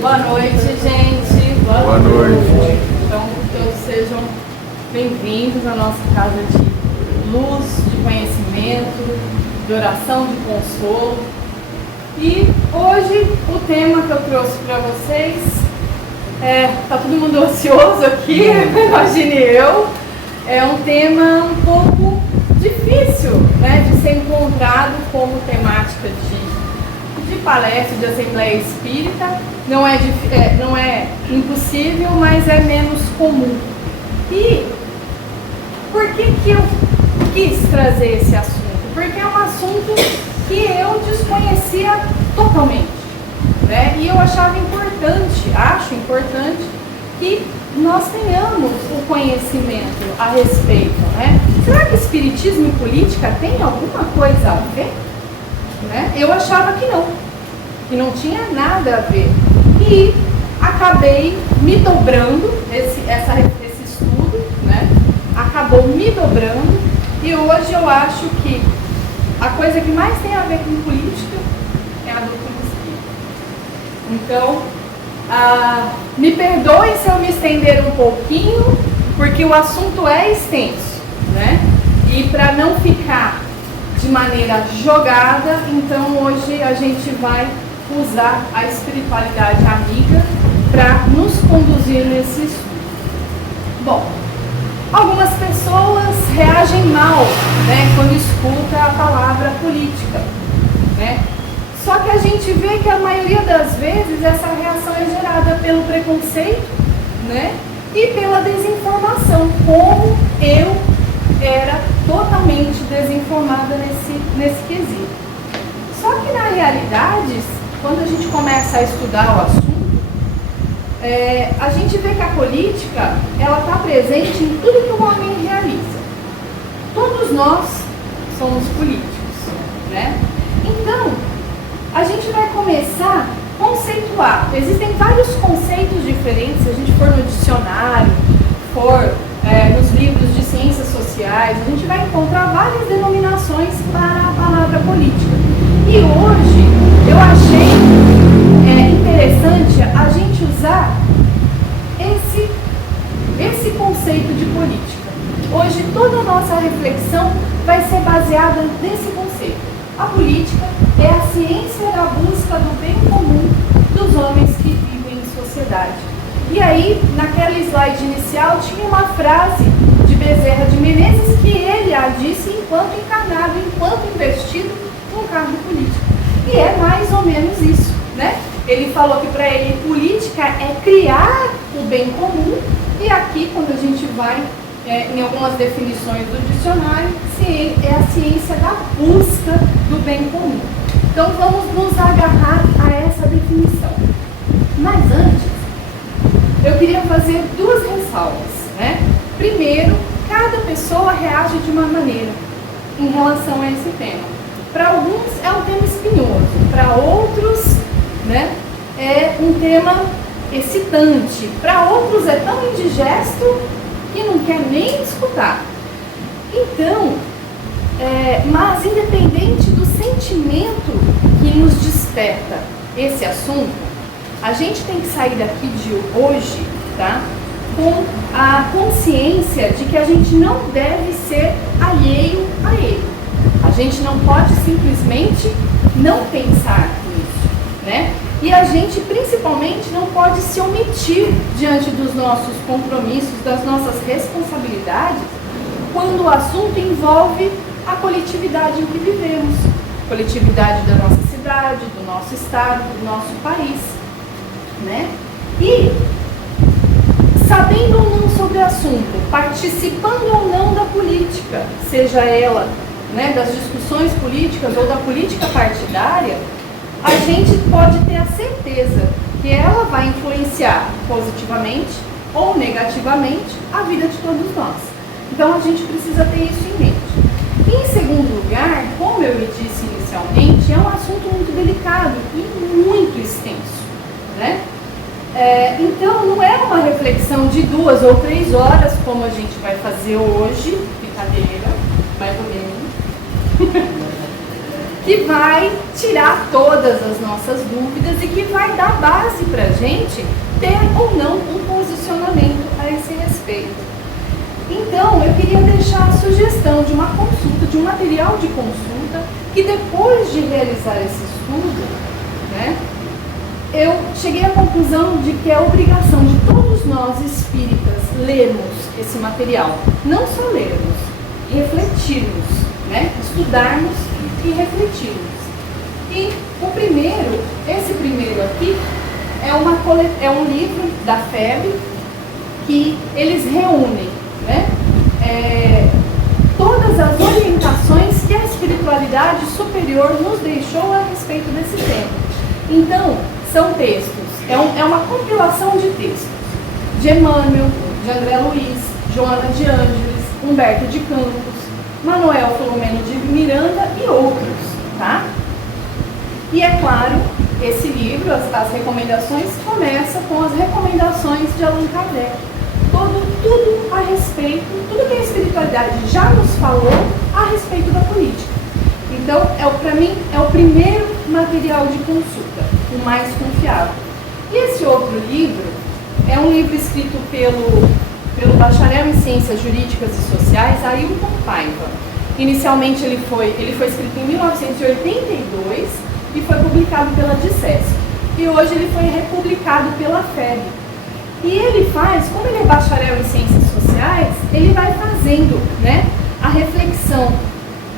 Boa noite, gente. Boa noite. Então, todos sejam bem-vindos à nossa casa de luz, de conhecimento, de oração, de consolo. E hoje o tema que eu trouxe para vocês tá todo mundo ansioso aqui, imagine eu. É um tema um pouco difícil, né, de ser encontrado como temática de palestra, de assembleia espírita. Não é impossível, mas é menos comum. E por que eu quis trazer esse assunto? Porque é um assunto que eu desconhecia totalmente, né? E eu acho importante que nós tenhamos o conhecimento a respeito, né? Será que espiritismo e política tem alguma coisa a ver? Né? Eu achava que não tinha nada a ver. E acabei me dobrando, esse estudo, né? Acabou me dobrando, e hoje eu acho que a coisa que mais tem a ver com política é a doutrina espírita. Então, me perdoem se eu me estender um pouquinho, porque o assunto é extenso, né? E para não ficar de maneira jogada, então hoje a gente vai usar a espiritualidade amiga para nos conduzir nesse estudo. Bom, algumas pessoas reagem mal, né, quando escuta a palavra política, né? Só que a gente vê que a maioria das vezes essa reação é gerada pelo preconceito, né, e pela desinformação, como eu era totalmente desinformada nesse quesito. Só que na realidade, quando a gente começa a estudar o assunto, a gente vê que a política ela está presente em tudo que o homem realiza. Todos nós somos políticos, né? Então, a gente vai começar a conceituar. Existem vários conceitos diferentes, se a gente for no dicionário, nos livros de ciências sociais, a gente vai encontrar várias denominações para a palavra política. E hoje eu achei interessante a gente usar esse conceito de política. Hoje toda a nossa reflexão vai ser baseada nesse conceito. A política é a ciência da busca do bem comum dos homens que vivem em sociedade. E aí, naquela slide inicial, tinha uma frase de Bezerra de Menezes que ele a disse enquanto encarnado, enquanto investido num cargo político. E é mais ou menos isso, né? Ele falou que para ele política é criar o bem comum, e aqui, quando a gente vai em algumas definições do dicionário, é a ciência da busca do bem comum. Então vamos nos agarrar a essa definição. Mas antes, eu queria fazer duas ressalvas, né? Primeiro, cada pessoa reage de uma maneira em relação a esse tema. Para alguns é um tema espinhoso, para outros, né, é um tema excitante, para outros é tão indigesto que não quer nem escutar. Então, mas independente do sentimento que nos desperta esse assunto, a gente tem que sair daqui de hoje, tá, com a consciência de que a gente não deve ser alheio a ele. A gente não pode simplesmente não pensar nisso, né? E a gente principalmente não pode se omitir diante dos nossos compromissos, das nossas responsabilidades, quando o assunto envolve a coletividade em que vivemos, coletividade da nossa cidade, do nosso estado, do nosso país, né? E sabendo ou não sobre o assunto, participando ou não da política, seja ela, né, das discussões políticas ou da política partidária, a gente pode ter a certeza que ela vai influenciar positivamente ou negativamente a vida de todos nós. Então a gente precisa ter isso em mente. Em segundo lugar, como eu lhe disse inicialmente, é um assunto muito delicado e muito extenso, né? Então não é uma reflexão de 2 ou 3 horas, como a gente vai fazer hoje, brincadeira, mais ou menos. que vai tirar todas as nossas dúvidas e que vai dar base para a gente ter ou não um posicionamento a esse respeito. Então, eu queria deixar a sugestão de uma consulta, de um material de consulta, que depois de realizar esse estudo, né, eu cheguei à conclusão de que é obrigação de todos nós espíritas lermos esse material. Não só lermos, refletirmos, né, estudarmos e refletirmos. E esse primeiro aqui, é um livro da FEB que eles reúnem, né, todas as orientações que a espiritualidade superior nos deixou a respeito desse tema. Então, são textos, é uma compilação de textos de Emmanuel, de André Luiz, Joana de Ângeles, Humberto de Campos, Manuel Filomeno de Miranda e outros, tá? E é claro, esse livro, as recomendações, começa com as recomendações de Allan Kardec. Tudo a respeito, tudo que a espiritualidade já nos falou a respeito da política. Então, para mim, é o primeiro material de consulta, o mais confiável. E esse outro livro é um livro escrito pelo bacharel em Ciências Jurídicas e Sociais, Ailton Paiva. Inicialmente ele foi escrito em 1982 e foi publicado pela DICESP. E hoje ele foi republicado pela FEB. E ele faz, como ele é bacharel em Ciências Sociais, ele vai fazendo, né, a reflexão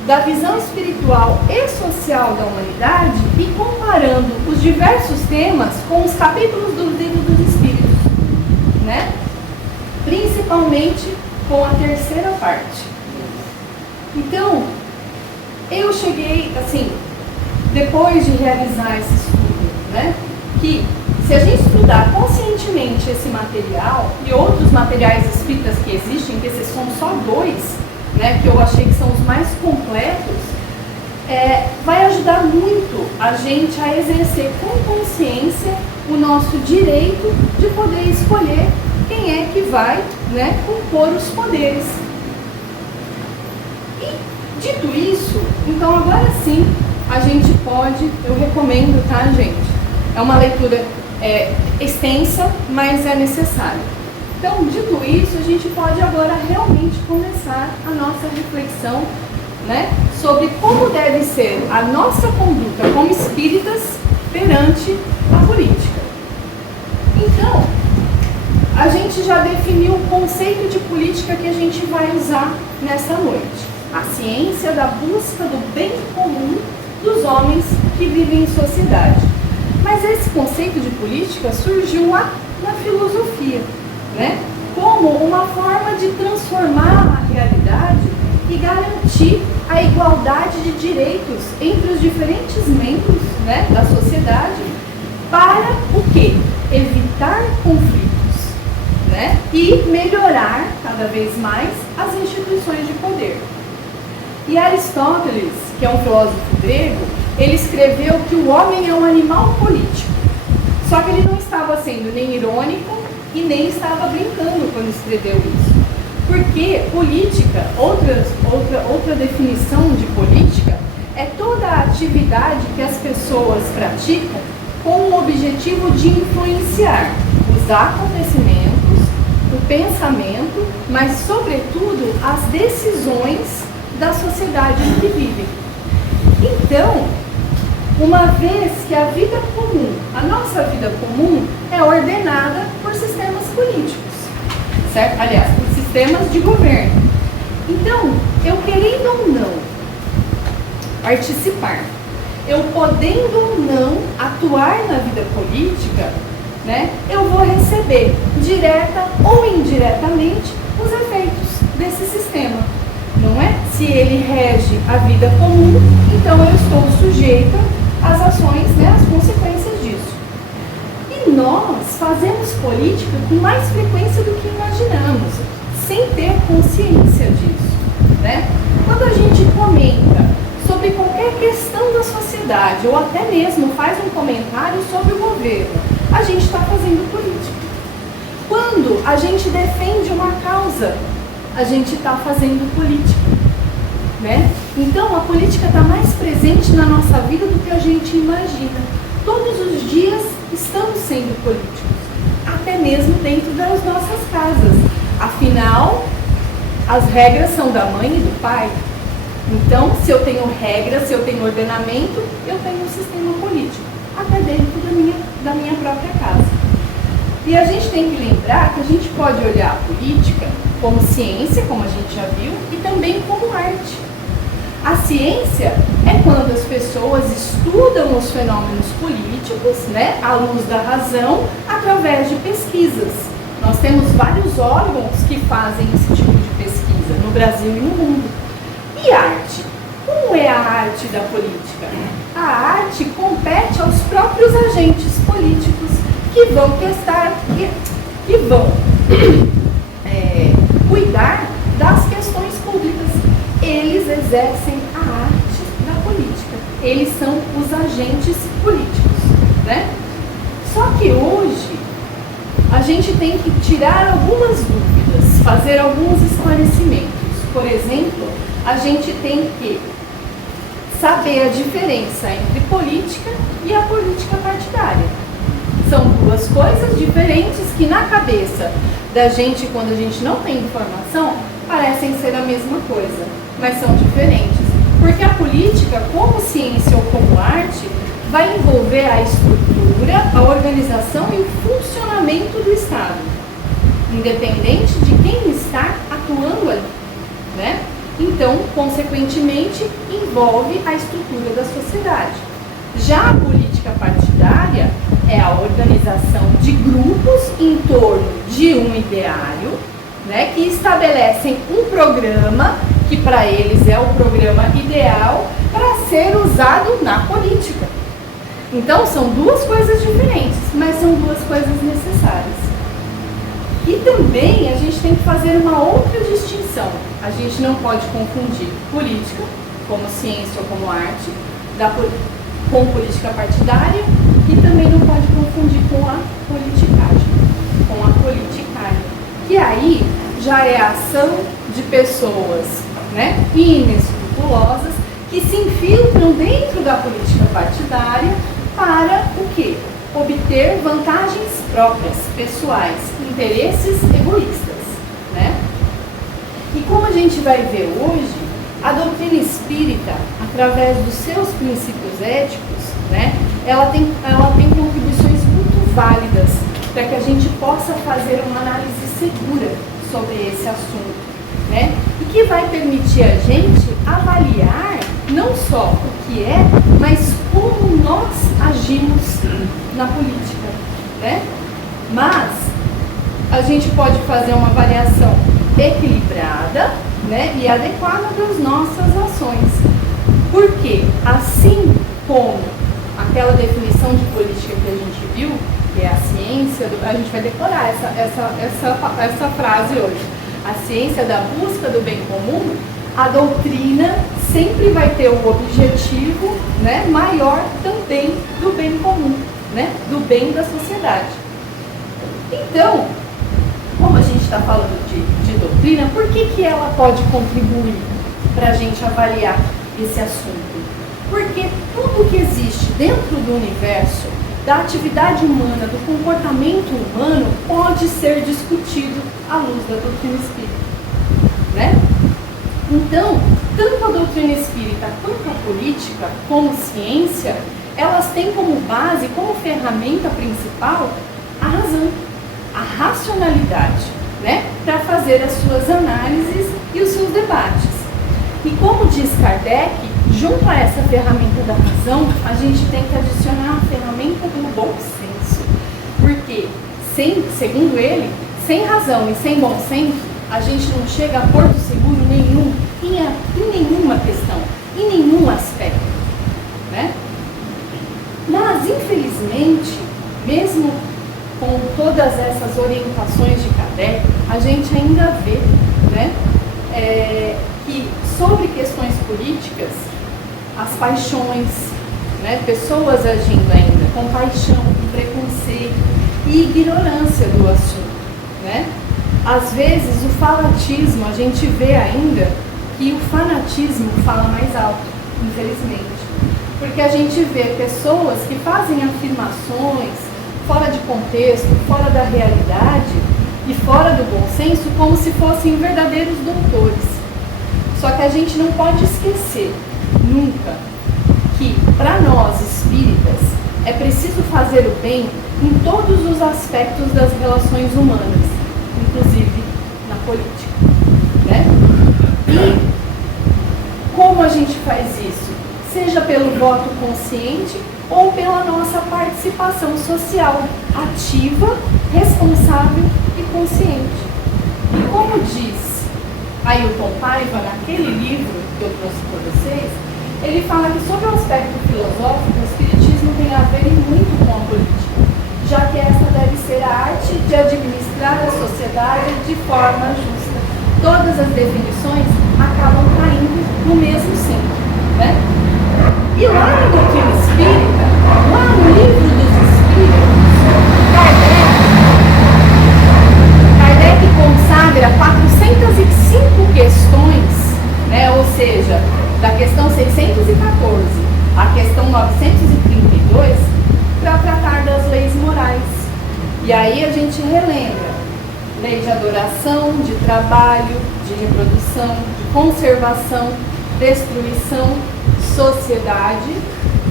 da visão espiritual e social da humanidade e comparando os diversos temas com os capítulos do Livro dos Espíritos, né? Principalmente com a terceira parte. Então, eu cheguei, assim, depois de realizar esse estudo, né, que se a gente estudar conscientemente esse material e outros materiais espíritas que existem, que esses são só dois, né, que eu achei que são os mais completos, vai ajudar muito a gente a exercer com consciência o nosso direito de poder escolher quem é que vai, né, compor os poderes. E, dito isso, então agora sim, a gente pode, eu recomendo, tá, gente? É uma leitura extensa, mas é necessária. Então, dito isso, a gente pode agora realmente começar a nossa reflexão, né, sobre como deve ser a nossa conduta como espíritas perante a política. Então, a gente já definiu o conceito de política que a gente vai usar nessa noite. A ciência da busca do bem comum dos homens que vivem em sociedade. Mas esse conceito de política surgiu lá na filosofia, né, como uma forma de transformar a realidade e garantir a igualdade de direitos entre os diferentes membros, né, da sociedade, para o quê? Evitar conflitos, né, e melhorar cada vez mais as instituições de poder. E Aristóteles, que é um filósofo grego, ele escreveu que o homem é um animal político. Só que ele não estava sendo nem irônico e nem estava brincando quando escreveu isso. Porque política, outra definição de política, é toda a atividade que as pessoas praticam com o objetivo de influenciar os acontecimentos, o pensamento, mas sobretudo as decisões da sociedade em que vivem. Então, uma vez que a vida comum, a nossa vida comum, é ordenada por sistemas políticos, certo? Aliás, por sistemas de governo. Então, eu querendo ou não participar, eu podendo ou não atuar na vida política, né, eu vou receber, direta ou indiretamente, os efeitos desse sistema. Não é? Se ele rege a vida comum, então eu estou sujeita às ações, né, às consequências disso. E nós fazemos política com mais frequência do que imaginamos, sem ter consciência disso, né? Quando a gente comenta sobre qualquer questão da sociedade, ou até mesmo faz um comentário sobre o governo, a gente está fazendo política. Quando a gente defende uma causa, a gente está fazendo política. né? Então a política está mais presente na nossa vida do que a gente imagina. Todos os dias estamos sendo políticos, até mesmo dentro das nossas casas. Afinal, as regras são da mãe e do pai. Então, se eu tenho regras, se eu tenho ordenamento, eu tenho um sistema político, até dentro da minha própria casa. E a gente tem que lembrar que a gente pode olhar a política como ciência, como a gente já viu, e também como arte. A ciência é quando as pessoas estudam os fenômenos políticos, né, à luz da razão, através de pesquisas. Nós temos vários órgãos que fazem esse tipo de pesquisa, no Brasil e no mundo. E arte? Como é a arte da política? A arte compete aos próprios agentes políticos que vão cuidar das questões públicas. Eles exercem a arte da política. Eles são os agentes políticos, né? Só que hoje a gente tem que tirar algumas dúvidas, fazer alguns esclarecimentos. Por exemplo, a gente tem que saber a diferença entre política e a política partidária. São duas coisas diferentes que na cabeça da gente, quando a gente não tem informação, parecem ser a mesma coisa, mas são diferentes. Porque a política, como ciência ou como arte, vai envolver a estrutura, a organização e o funcionamento do Estado, independente de quem está atuando ali, né? Então, consequentemente, envolve a estrutura da sociedade. Já a política partidária é a organização de grupos em torno de um ideário, né, que estabelecem um programa que para eles é o programa ideal para ser usado na política. Então, são duas coisas diferentes, mas são duas coisas necessárias. E também a gente tem que fazer uma outra distinção. A gente não pode confundir política, como ciência ou como arte, com política partidária, e também não pode confundir com a politicagem, com a politicagem, que aí já é a ação de pessoas, né, inescrupulosas que se infiltram dentro da política partidária para o quê? Obter vantagens próprias, pessoais, interesses egoístas, né? E como a gente vai ver hoje, a doutrina espírita, através dos seus princípios éticos, né, ela tem contribuições muito válidas para que a gente possa fazer uma análise segura sobre esse assunto, né? E que vai permitir a gente avaliar não só o que é, mas como nós agimos na política, né? Mas a gente pode fazer uma avaliação equilibrada, né, e adequada das nossas ações. Porque assim como aquela definição de política que a gente viu, que é a ciência, a gente vai decorar essa frase hoje, a ciência da busca do bem comum, a doutrina sempre vai ter um objetivo, né, maior também do bem comum, né, do bem da sociedade. Então, como a gente está falando de doutrina, por que ela pode contribuir para a gente avaliar esse assunto? Porque tudo que existe dentro do universo, da atividade humana, do comportamento humano, pode ser discutido à luz da doutrina espírita, né? Então, tanto a doutrina espírita quanto a política, como ciência, elas têm como base, como ferramenta principal, a razão, a racionalidade, né, para fazer as suas análises e os seus debates. E como diz Kardec, junto a essa ferramenta da razão, a gente tem que adicionar a ferramenta do bom senso. Porque, segundo ele, sem razão e sem bom senso, a gente não chega a porto seguro nenhum, em nenhuma questão, em nenhum aspecto, né? Mas, infelizmente, mesmo com todas essas orientações de Kardec, a gente ainda vê, né, que sobre questões políticas, as paixões, né, pessoas agindo ainda com paixão, com preconceito e ignorância do assunto, né? Às vezes o falatismo, a gente vê ainda E o fanatismo fala mais alto, infelizmente. Porque a gente vê pessoas que fazem afirmações fora de contexto, fora da realidade e fora do bom senso, como se fossem verdadeiros doutores. Só que a gente não pode esquecer, nunca, que para nós espíritas é preciso fazer o bem em todos os aspectos das relações humanas, inclusive na política, né? E como a gente faz isso? Seja pelo voto consciente ou pela nossa participação social ativa, responsável e consciente. E como diz Ailton Paiva, naquele livro que eu trouxe para vocês, ele fala que sobre o aspecto filosófico, o espiritismo tem a ver muito com a política, já que essa deve ser a arte de administrar a sociedade de forma justa. Todas as definições acabam caindo no mesmo centro, né? E lá na doutrina espírita, lá no livro dos Espíritos, Kardec consagra 405 questões, né? Ou seja, da questão 614 à questão 932, para tratar das leis morais. E aí a gente relembra lei de adoração, de trabalho, de reprodução, de conservação, destruição, sociedade,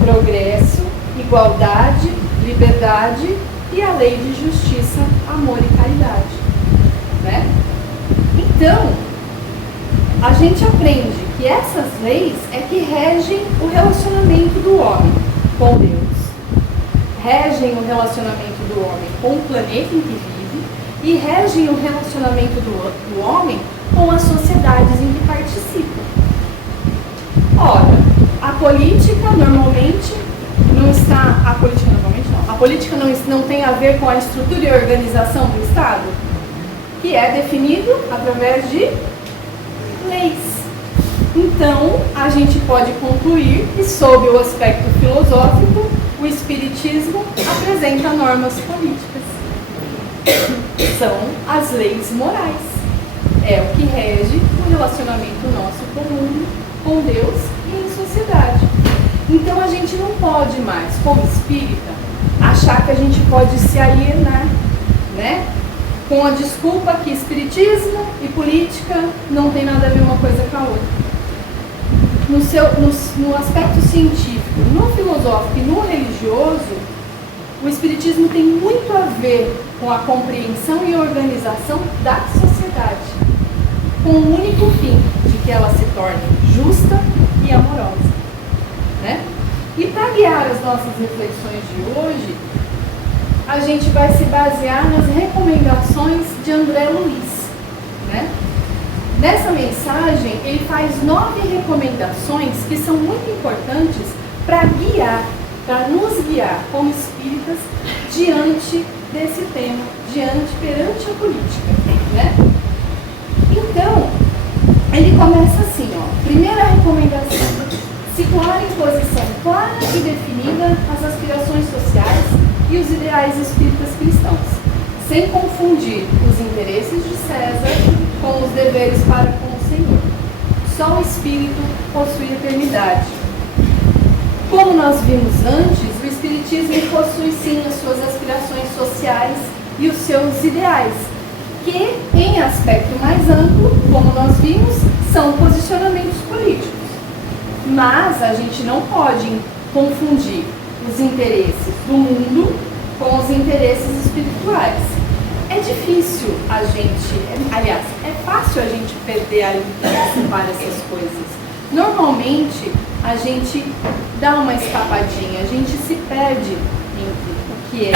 progresso, igualdade, liberdade e a lei de justiça, amor e caridade, né? Então, a gente aprende que essas leis é que regem o relacionamento do homem com Deus, regem o relacionamento do homem com o planeta em que vive e regem o relacionamento do homem com as sociedades em que participa. Ora, a política normalmente não está... A política não tem a ver com a estrutura e organização do Estado, que é definido através de leis. Então, a gente pode concluir que, sob o aspecto filosófico, o Espiritismo apresenta normas políticas. São as leis morais. É o que rege o relacionamento nosso com o mundo, com Deus e em sociedade. Então a gente não pode mais, como espírita, achar que a gente pode se alienar, né? Com a desculpa que espiritismo e política não tem nada a ver uma coisa com a outra. No aspecto científico, no filosófico e no religioso, o espiritismo tem muito a ver com a compreensão e organização da sociedade, com o único fim de que ela se torne justa e amorosa, né? E para guiar as nossas reflexões de hoje, a gente vai se basear nas recomendações de André Luiz, né? Nessa mensagem, ele faz 9 recomendações que são muito importantes para guiar, para nos guiar como espíritas diante desse tema, perante a política, né? Então, ele começa assim, ó. Primeira recomendação: situar em posição clara e definida as aspirações sociais e os ideais espíritas cristãos, sem confundir os interesses de César com os deveres para com o Senhor. Só o Espírito possui eternidade. Como nós vimos antes, o Espiritismo possui sim as suas aspirações sociais e os seus ideais, que, em aspecto mais amplo, como nós vimos, são posicionamentos políticos. Mas a gente não pode confundir os interesses do mundo com os interesses espirituais. É difícil a gente, aliás, é fácil a gente perder a linha de separar essas coisas. Normalmente, a gente dá uma escapadinha, a gente se perde entre o que é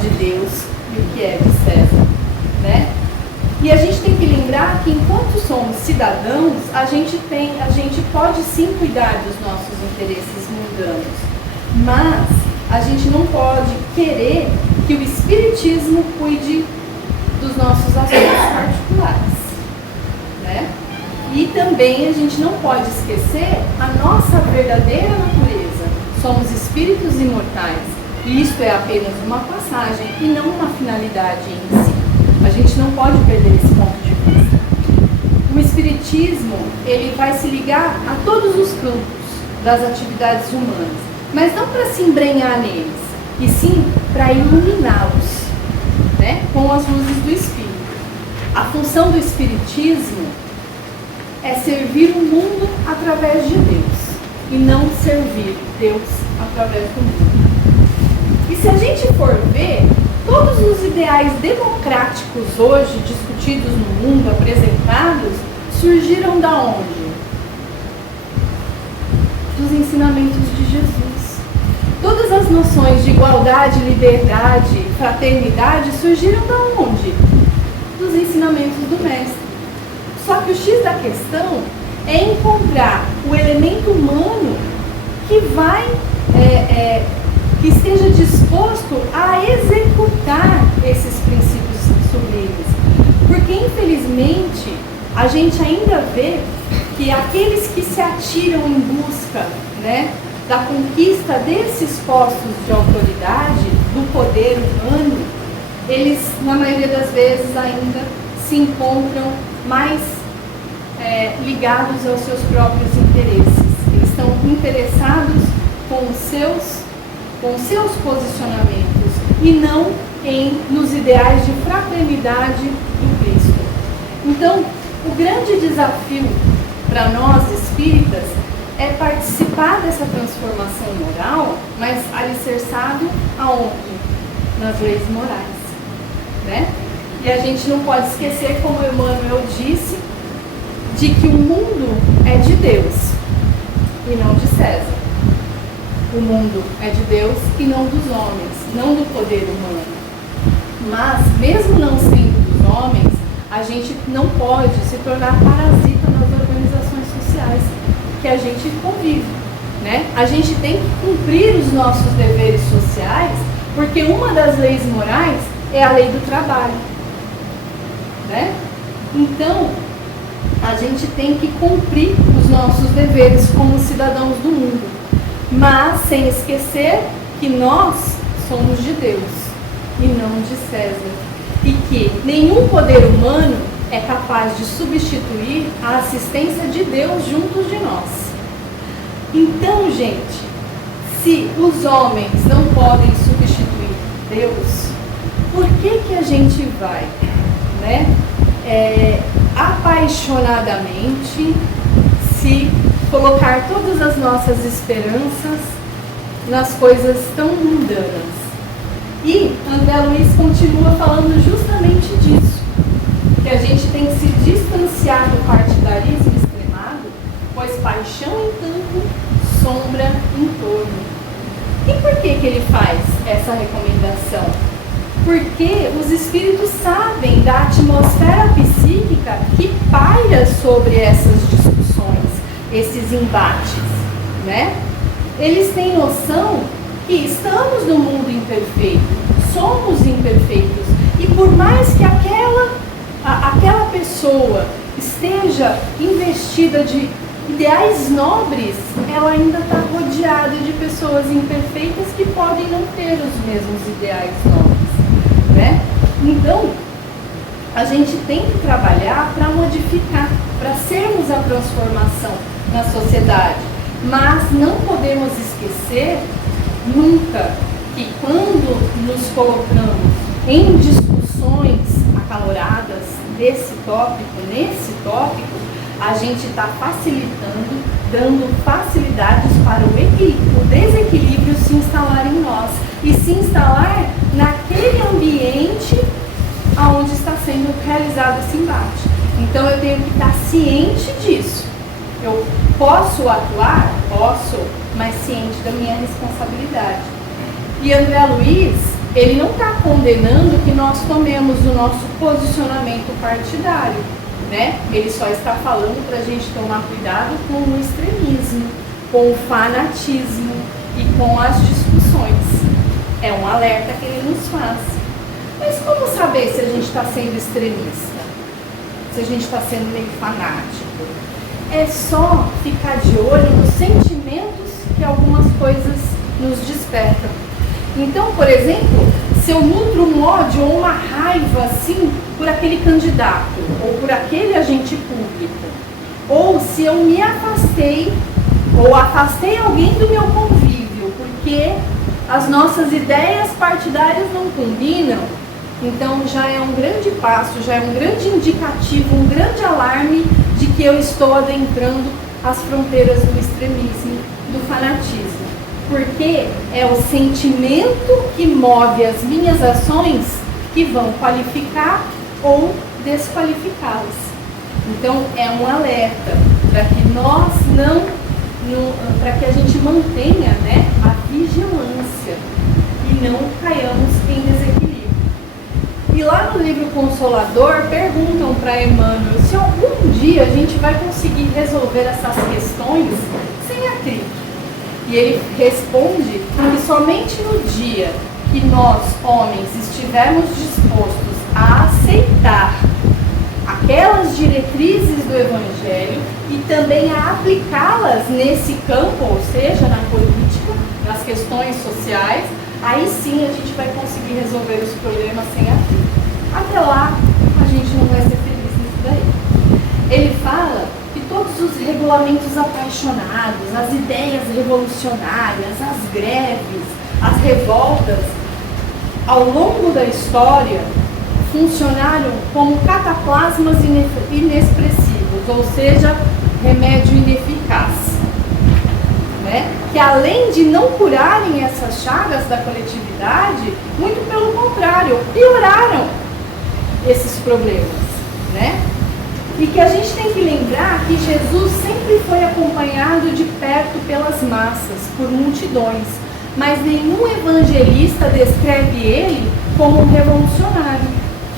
de Deus e o que é de César, né? E a gente tem que lembrar que enquanto somos cidadãos, a gente pode sim cuidar dos nossos interesses mundanos, mas a gente não pode querer que o Espiritismo cuide dos nossos assuntos particulares, né? E também a gente não pode esquecer a nossa verdadeira natureza. Somos espíritos imortais e isto é apenas uma passagem e não uma finalidade em si. A gente não pode perder esse ponto de vista. O Espiritismo, ele vai se ligar a todos os campos das atividades humanas, mas não para se embrenhar neles, e sim para iluminá-los, né, com as luzes do Espírito. A função do Espiritismo é servir o mundo através de Deus, e não servir Deus através do mundo. E se a gente for ver, todos os ideais democráticos hoje discutidos no mundo, apresentados, surgiram da onde? Dos ensinamentos de Jesus. Todas as noções de igualdade, liberdade, fraternidade surgiram da onde? Dos ensinamentos do Mestre. Só que o X da questão é encontrar o elemento humano que vai, que esteja disposto a executar esses princípios sublimes. Porque, infelizmente, a gente ainda vê que aqueles que se atiram em busca, né, da conquista desses postos de autoridade, do poder humano, eles, na maioria das vezes, ainda se encontram mais ligados aos seus próprios interesses. Eles estão interessados com os seus posicionamentos e não nos ideais de fraternidade do Cristo. Então, o grande desafio para nós espíritas é participar dessa transformação moral, mas alicerçado aonde? Nas leis morais, né? E a gente não pode esquecer, como Emmanuel disse, de que o mundo é de Deus e não de César. O mundo é de Deus e não dos homens, não do poder humano. Mas, mesmo não sendo dos homens, a gente não pode se tornar parasita nas organizações sociais que a gente convive, né? A gente tem que cumprir os nossos deveres sociais, porque uma das leis morais é a lei do trabalho, né? Então, a gente tem que cumprir os nossos deveres como cidadãos do mundo, mas sem esquecer que nós somos de Deus e não de César, e que nenhum poder humano é capaz de substituir a assistência de Deus junto de nós. Então, gente, se os homens não podem substituir Deus, por que a gente vai, né, apaixonadamente se colocar todas as nossas esperanças nas coisas tão mundanas? E André Luiz continua falando justamente disso, que a gente tem que se distanciar do partidarismo extremado, pois paixão em campo, sombra em torno. E por que ele faz essa recomendação? Porque os espíritos sabem da atmosfera psíquica que paira sobre essas discussões, esses embates, né? Eles têm noção que estamos no mundo imperfeito, somos imperfeitos, e por mais que aquela pessoa esteja investida de ideais nobres, ela ainda está rodeada de pessoas imperfeitas que podem não ter os mesmos ideais nobres, né? Então, a gente tem que trabalhar para modificar, para sermos a transformação na sociedade, mas não podemos esquecer nunca que quando nos colocamos em discussões acaloradas nesse tópico, a gente está facilitando, dando facilidades para o desequilíbrio se instalar em nós e se instalar naquele ambiente onde está sendo realizado esse embate. Então eu tenho que estar ciente disso. Eu posso atuar? Posso, mas ciente da minha responsabilidade. E André Luiz, ele não está condenando que nós tomemos o nosso posicionamento partidário, né? Ele só está falando para a gente tomar cuidado com o extremismo, com o fanatismo e com as discussões. É um alerta que ele nos faz. Mas como saber se a gente está sendo extremista? Se a gente está sendo meio fanático? É só ficar de olho nos sentimentos que algumas coisas nos despertam. Então, por exemplo, se eu nutro um ódio ou uma raiva assim por aquele candidato ou por aquele agente público, ou se eu me afastei ou afastei alguém do meu convívio porque as nossas ideias partidárias não combinam, então já é um grande passo, já é um grande indicativo, um grande alarme de que eu estou adentrando as fronteiras do extremismo, do fanatismo. Porque é o sentimento que move as minhas ações que vão qualificar ou desqualificá-las. Então é um alerta para que nós para que a gente mantenha, né, a vigilância e não caiamos em desequilíbrio. E lá no livro Consolador perguntam para Emmanuel se algum dia a gente vai conseguir resolver essas questões sem atrito. E ele responde que somente no dia que nós, homens, estivermos dispostos a aceitar aquelas diretrizes do Evangelho e também a aplicá-las nesse campo, ou seja, na política, nas questões sociais, aí sim a gente vai conseguir resolver os problemas sem atrito. Até lá, a gente não vai ser feliz nisso daí. Ele fala que todos os regulamentos apaixonados, as ideias revolucionárias, as greves, as revoltas, ao longo da história, funcionaram como cataplasmas inexpressivos, ou seja, remédio ineficaz, né? Que além de não curarem essas chagas da coletividade, muito pelo contrário, pioraram esses problemas, né? E que a gente tem que lembrar que Jesus sempre foi acompanhado de perto pelas massas, por multidões, mas nenhum evangelista descreve ele como um revolucionário,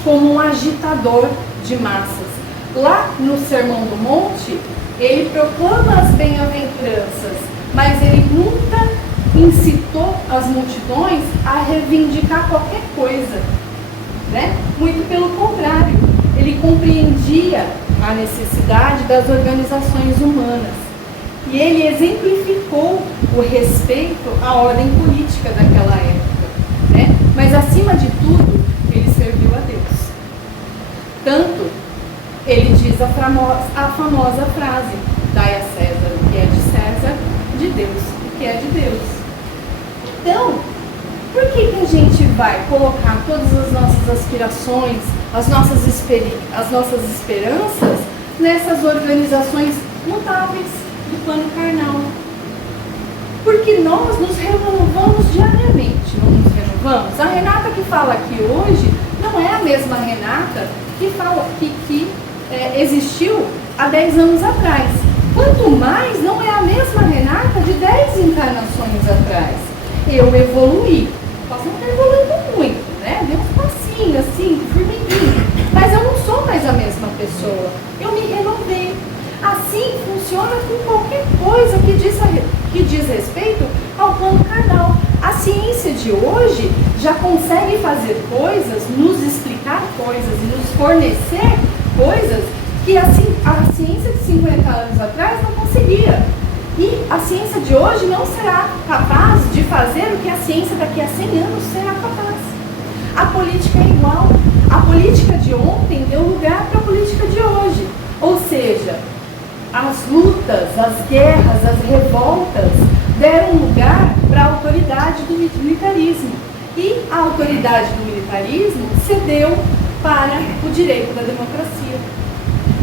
como um agitador de massas. Lá no Sermão do Monte, ele proclama as bem-aventuranças, mas ele nunca incitou as multidões a reivindicar qualquer coisa, né? Muito pelo contrário, ele compreendia a necessidade das organizações humanas e ele exemplificou o respeito à ordem política daquela época, né? Mas acima de tudo, ele serviu a Deus. Tanto, ele diz a famosa frase: dai a César o que é de César, de Deus o que é de Deus. Então, por que a gente vai colocar todas as nossas aspirações, as nossas esperanças nessas organizações mutáveis do plano carnal? Porque nós nos renovamos diariamente, não nos renovamos? A Renata que fala aqui hoje não é a mesma Renata que existiu há 10 anos atrás. Quanto mais, não é a mesma Renata de 10 encarnações atrás. Eu evoluí. Posso não ter evoluído muito, né? Deu uns passinhos assim, formiguinha. Mas eu não sou mais a mesma pessoa. Eu me renovei. Assim funciona com qualquer coisa que diz respeito ao plano carnal. A ciência de hoje já consegue fazer coisas, nos explicar coisas e nos fornecer coisas que a ciência de 50 anos atrás não conseguia. E a ciência de hoje não será capaz de fazer o que a ciência daqui a 100 anos será capaz. A política é igual. A política de ontem deu lugar para a política de hoje. Ou seja, as lutas, as guerras, as revoltas deram lugar para a autoridade do militarismo. E a autoridade do militarismo cedeu para o direito da democracia.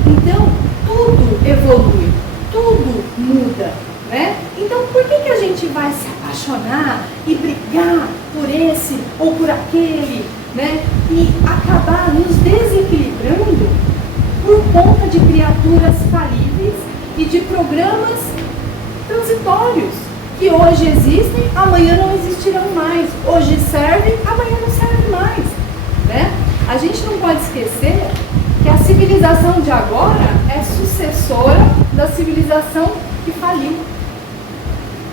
Então, tudo evolui, tudo muda, né? Então, por que a gente vai se apaixonar e brigar por esse ou por aquele, né? E acabar nos desequilibrando por conta de criaturas falíveis e de programas transitórios que hoje existem, amanhã não existirão mais. Hoje servem, amanhã não servem mais, né? A gente não pode esquecer que a civilização de agora é sucessora da civilização que faliu.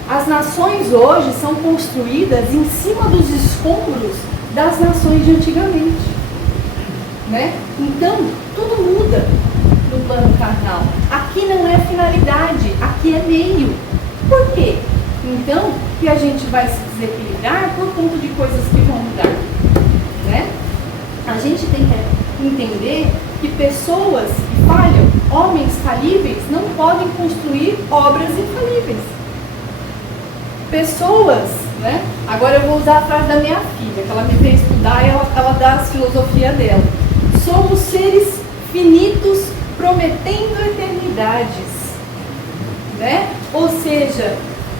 As nações hoje são construídas em cima dos escombros das nações de antigamente, né? Então, tudo muda no plano carnal. Aqui não é finalidade, aqui é meio. Por quê? Então, que a gente vai se desequilibrar por conta de coisas que vão mudar, né? A gente tem que entender que pessoas que falham, homens falíveis, não podem construir obras infalíveis. Pessoas, né? Agora eu vou usar a frase da minha filha, que ela me fez estudar e ela dá a filosofia dela. Somos seres finitos prometendo eternidades, né? Ou seja,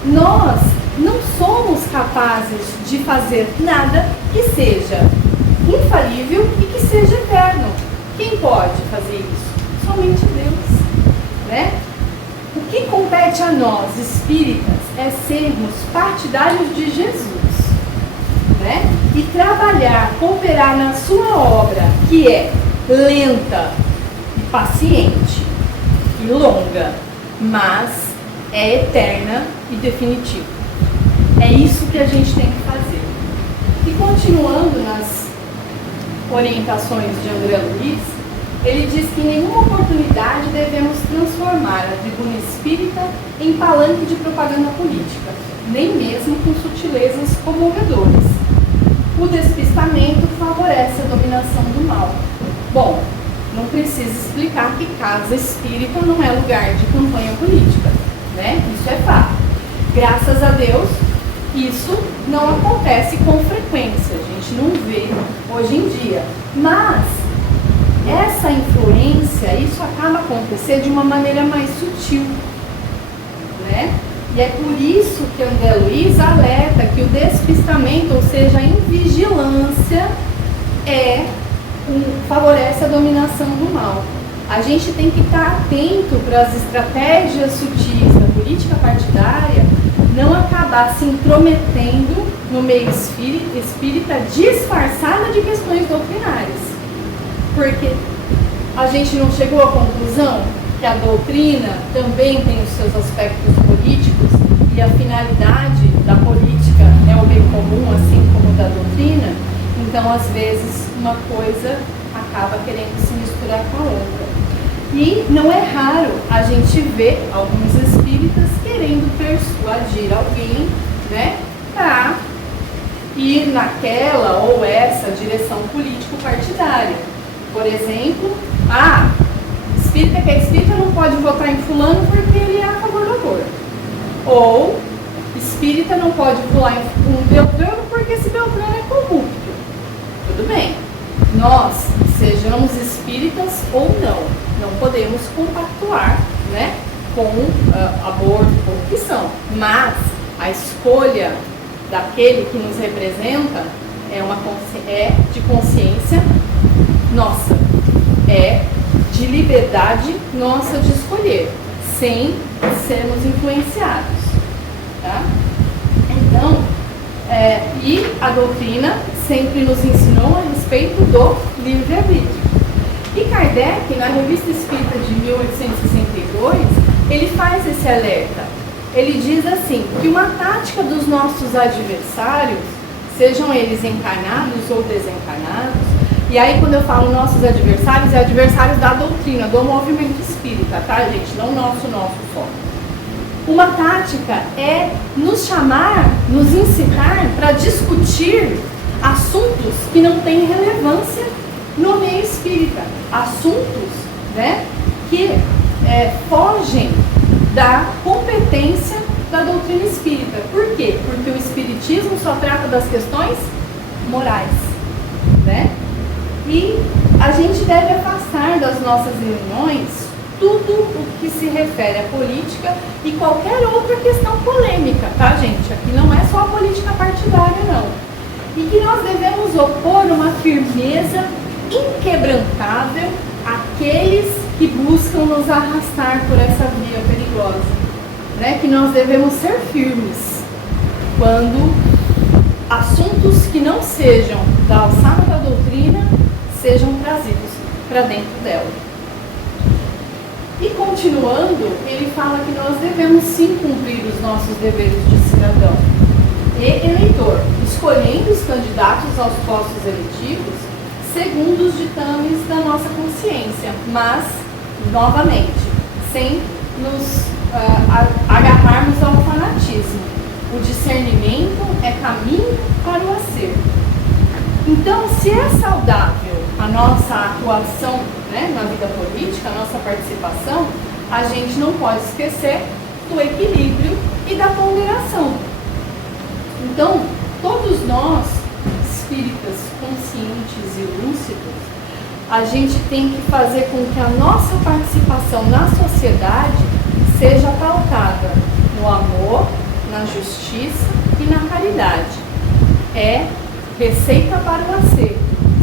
nós não somos capazes de fazer nada que seja infalível e que seja eterno. Quem pode fazer isso? Somente Deus, né? O que compete a nós, espíritas, é sermos partidários de Jesus, né? E trabalhar, cooperar na sua obra, que é lenta e paciente e longa, mas é eterna e definitiva. É isso que a gente tem que fazer. E continuando nas orientações de André Luiz, ele diz que em nenhuma oportunidade devemos transformar a tribuna espírita em palanque de propaganda política, nem mesmo com sutilezas comovedoras. O despistamento favorece a dominação do mal. Bom, não precisa explicar que casa espírita não é lugar de campanha política, né? Isso é fato. Graças a Deus, isso não acontece com frequência, a gente não vê hoje em dia. Mas essa influência, isso acaba acontecendo de uma maneira mais sutil, né? E é por isso que André Luiz alerta que o despistamento, ou seja, a invigilância, favorece a dominação do mal. A gente tem que estar atento para as estratégias sutis da política partidária não acabar se intrometendo no meio espírita disfarçada de questões doutrinárias. Porque a gente não chegou à conclusão que a doutrina também tem os seus aspectos políticos e a finalidade da política é o bem comum, assim como da doutrina. Então, às vezes, uma coisa acaba querendo se misturar com a outra. E não é raro a gente ver alguns espíritas querendo persuadir alguém, né, para ir naquela ou essa direção político-partidária. Por exemplo, espírita que é espírita não pode votar em fulano porque ele é a favor do aborto. Ou espírita não pode pular em um Beltrano porque esse Beltrano é corrupto. Tudo bem, nós, sejamos espíritas ou não podemos compactuar, né, com aborto e corrupção. Mas a escolha daquele que nos representa é de consciência nossa, é de liberdade nossa de escolher, sem sermos influenciados, tá? Então, e a doutrina sempre nos ensinou a respeito do livre-arbítrio. E Kardec, na Revista Espírita de 1862, ele faz esse alerta. Ele diz assim, que uma tática dos nossos adversários, sejam eles encarnados ou desencarnados, e aí quando eu falo nossos adversários, é adversários da doutrina, do movimento espírita, tá, gente? Não nosso só. Uma tática é nos chamar, nos incitar para discutir assuntos que não têm relevância no meio espírita. Assuntos, né, que fogem da competência da doutrina espírita. Por quê? Porque o espiritismo só trata das questões morais, né? E a gente deve afastar das nossas reuniões tudo o que se refere à política e qualquer outra questão polêmica, tá, gente? Aqui não é só a política partidária, não. E que nós devemos opor uma firmeza inquebrantável àqueles que buscam nos arrastar por essa via perigosa, né? Que nós devemos ser firmes quando assuntos que não sejam da alçada da doutrina sejam trazidos para dentro dela. E continuando, ele fala que nós devemos sim cumprir os nossos deveres de cidadão e eleitor, escolhendo os candidatos aos postos eletivos segundo os ditames da nossa consciência, mas, novamente, sem nos agarrarmos ao fanatismo. O discernimento é caminho para o acerto. Então, se é saudável a nossa atuação, né, na vida política, a nossa participação, a gente não pode esquecer do equilíbrio e da ponderação. Então, todos nós, espíritas conscientes e lúcidos, a gente tem que fazer com que a nossa participação na sociedade seja pautada no amor, na justiça e na caridade. É receita para o acerto,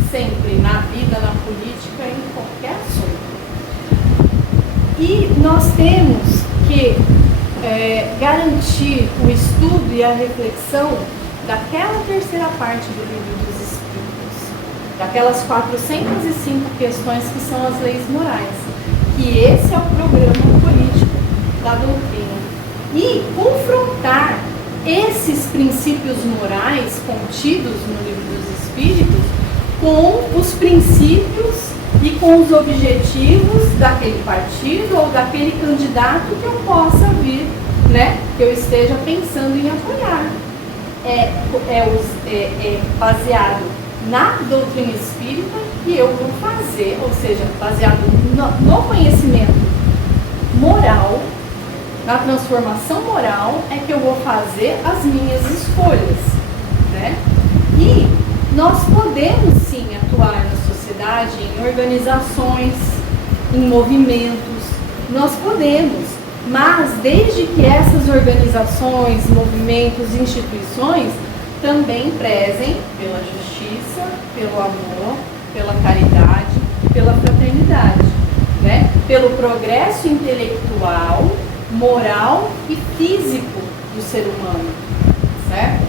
sempre na vida, na política, em qualquer assunto. E nós temos que garantir o estudo e a reflexão daquela terceira parte do Livro dos Espíritos, daquelas 405 questões que são as leis morais, que esse é o programa político da doutrina. E confrontar esses princípios morais contidos no Livro dos Espíritos com os princípios e com os objetivos daquele partido ou daquele candidato que eu possa vir, né, que eu esteja pensando em apoiar. É baseado na doutrina espírita que eu vou fazer, ou seja, baseado no conhecimento moral, na transformação moral, é que eu vou fazer as minhas escolhas, né? E nós podemos sim atuar na sociedade, em organizações, em movimentos, nós podemos, mas desde que essas organizações, movimentos, instituições também prezem pela justiça, pelo amor, pela caridade, pela fraternidade, né? Pelo progresso intelectual, moral e físico do ser humano, certo?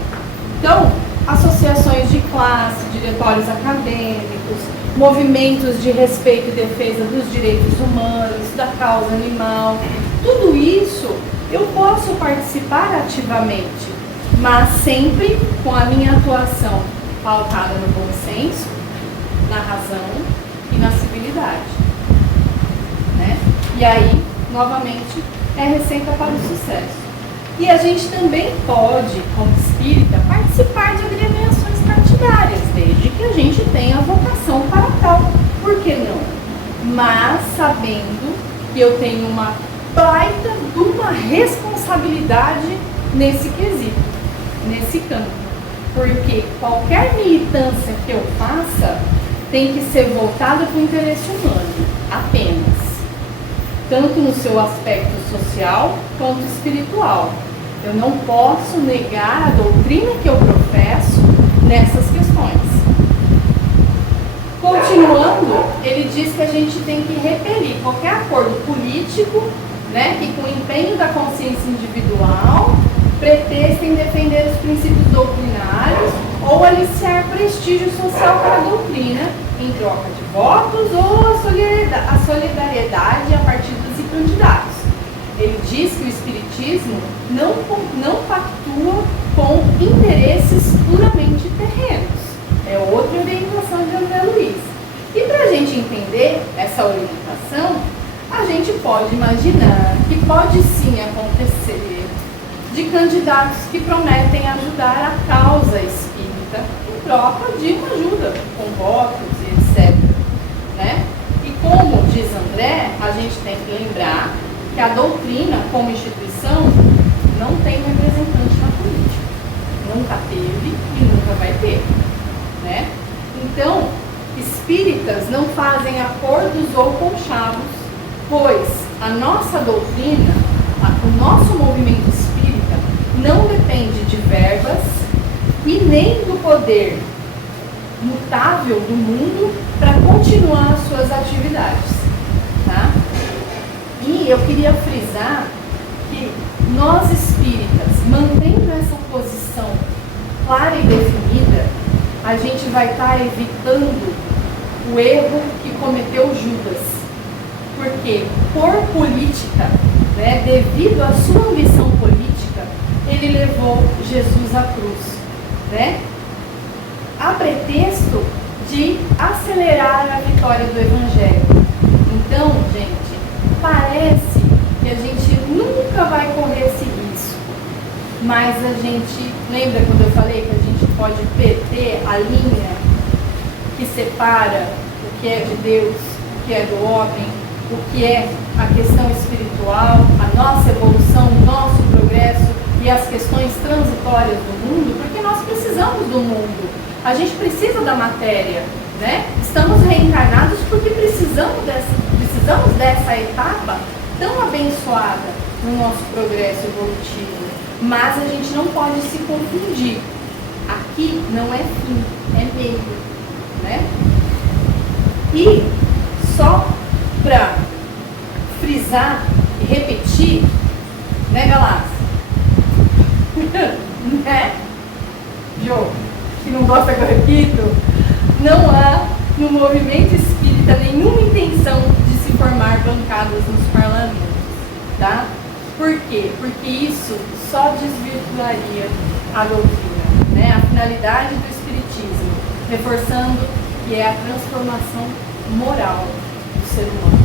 Então, associações de classe, diretórios acadêmicos, movimentos de respeito e defesa dos direitos humanos, da causa animal, tudo isso eu posso participar ativamente, mas sempre com a minha atuação pautada no bom senso, na razão e na civilidade, né? E aí, novamente, é receita para o sucesso. E a gente também pode, como espírita, participar de agremiações partidárias, desde que a gente tenha vocação para tal. Por que não? Mas sabendo que eu tenho uma baita de uma responsabilidade nesse quesito, nesse campo. Porque qualquer militância que eu faça tem que ser voltada para o interesse humano, apenas. Tanto no seu aspecto social quanto espiritual. Eu não posso negar a doutrina que eu professo nessas questões. Continuando, ele diz que a gente tem que repelir qualquer acordo político, né, que com o empenho da consciência individual pretextem defender os princípios doutrinários ou aliciar prestígio social para a doutrina em troca de votos ou a solidariedade a partidos e candidatos. Ele diz que o espiritismo não pactua com interesses puramente terrenos. É outra orientação de André Luiz. E para a gente entender essa orientação, a gente pode imaginar que pode sim acontecer de candidatos que prometem ajudar a causa espírita em troca de uma ajuda, com votos e etc. Né? E como diz André, a gente tem que lembrar que a doutrina, como instituição, não tem representante na política. Nunca teve e nunca vai ter. Né? Então, espíritas não fazem acordos ou conchavos, pois a nossa doutrina, o nosso movimento espírita, não depende de verbas e nem do poder mutável do mundo para continuar as suas atividades. Tá? E eu queria frisar que nós espíritas, mantendo essa posição clara e definida, a gente vai estar evitando o erro que cometeu Judas. Porque, por política, né, devido à sua ambição política, ele levou Jesus à cruz, né, a pretexto de acelerar a vitória do Evangelho. Então, gente, parece que a gente nunca vai correr esse risco, mas a gente, lembra quando eu falei que a gente pode perder a linha que separa que é de Deus, o que é do homem, o que é a questão espiritual, a nossa evolução, o nosso progresso e as questões transitórias do mundo, porque nós precisamos do mundo. A gente precisa da matéria, né? Estamos reencarnados porque precisamos dessa etapa tão abençoada no nosso progresso evolutivo. Mas a gente não pode se confundir. Aqui não é fim, é meio, né? E só para frisar e repetir, né, Galáxia? Né? Jô, que não gosta que eu repito, não há no movimento espírita nenhuma intenção de se formar bancadas nos parlamentos, tá? Por quê? Porque isso só desvirtuaria a doutrina, né? A finalidade do espiritismo, reforçando que é a transformação moral do ser humano.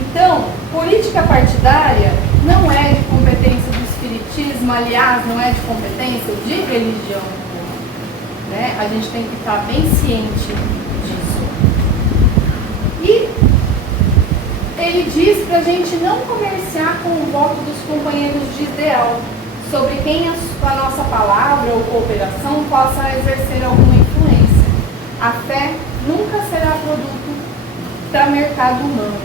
Então, política partidária não é de competência do espiritismo, aliás, não é de competência de religião, né? A gente tem que estar bem ciente disso. E ele diz para a gente não comerciar com o voto dos companheiros de ideal, sobre quem a nossa palavra ou cooperação possa exercer alguma influência. A fé nunca será produto para mercado humano.